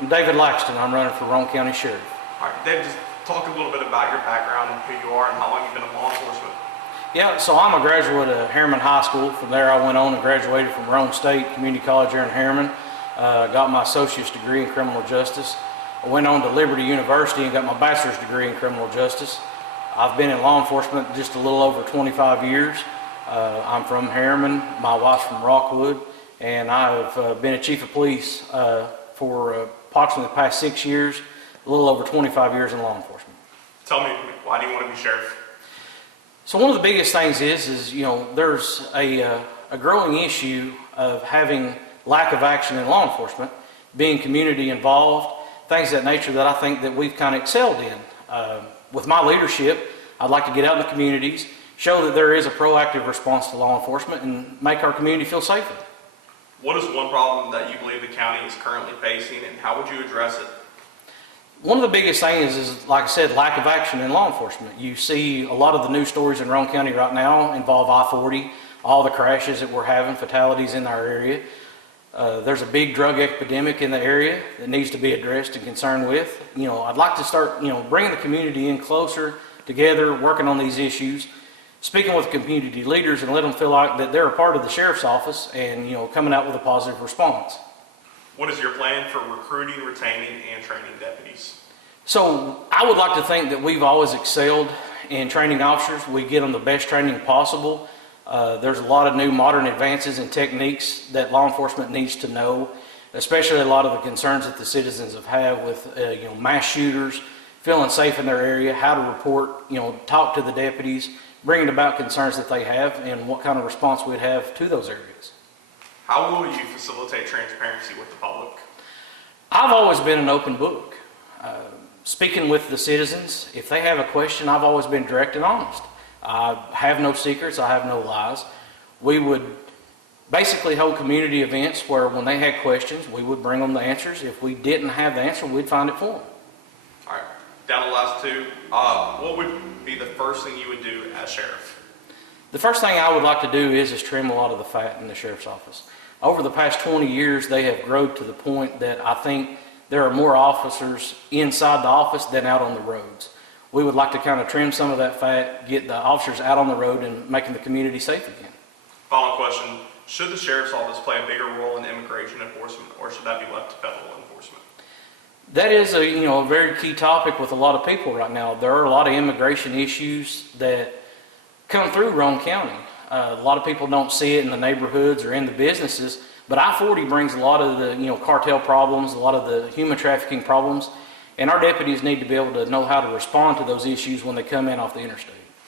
I'm David Laxton. I'm running for Roane County Sheriff. All right, David, just talk a little bit about your background and who you are and how long you've been in law enforcement. Yeah, so I'm a graduate of Harriman High School. From there I went on and graduated from Roane State Community College here in Harriman. Got my associate's degree in criminal justice. I went on to Liberty University and got my bachelor's degree in criminal justice. I've been in law enforcement just a little over 25 years. I'm from Harriman, my wife's from Rockwood, and I've been a chief of police for approximately the past 6 years, a little over 25 years in law enforcement. Tell me, why do you want to be sheriff? So one of the biggest things is there's a growing issue of having lack of action in law enforcement, being community involved, things of that nature that I think that we've kind of excelled in. With my leadership, I'd like to get out in the communities, show that there is a proactive response to law enforcement, and make our community feel safer. What is one problem that you believe the county is currently facing, and how would you address it? One of the biggest things is, like I said, lack of action in law enforcement. You see a lot of the news stories in Roane County right now involve I-40, all the crashes that we're having, fatalities in our area. There's a big drug epidemic in the area that needs to be addressed and concerned with. I'd like to start, bringing the community in closer together, working on these issues, speaking with community leaders and let them feel like that they're a part of the sheriff's office and, coming out with a positive response. What is your plan for recruiting, retaining, and training deputies? So I would like to think that we've always excelled in training officers. We get them the best training possible. There's a lot of new modern advances and techniques that law enforcement needs to know, especially a lot of the concerns that the citizens have had with mass shooters, feeling safe in their area, how to report, talk to the deputies, bringing about concerns that they have and what kind of response we'd have to those areas. How will you facilitate transparency with the public? I've always been an open book. Speaking with the citizens, if they have a question, I've always been direct and honest. I have no secrets, I have no lies. We would basically hold community events where when they had questions, we would bring them the answers. If we didn't have the answer, we'd find it for them. All right, down to the last two. What would be the first thing you would do as sheriff? The first thing I would like to do is trim a lot of the fat in the sheriff's office. Over the past 20 years, they have grown to the point that I think there are more officers inside the office than out on the roads. We would like to kind of trim some of that fat, get the officers out on the road and making the community safe again. Follow-up question, should the sheriff's office play a bigger role in immigration enforcement, or should that be left to federal enforcement? That is a very key topic with a lot of people right now. There are a lot of immigration issues that come through Roane County. A lot of people don't see it in the neighborhoods or in the businesses, but I-40 brings a lot of the cartel problems, a lot of the human trafficking problems, and our deputies need to be able to know how to respond to those issues when they come in off the interstate.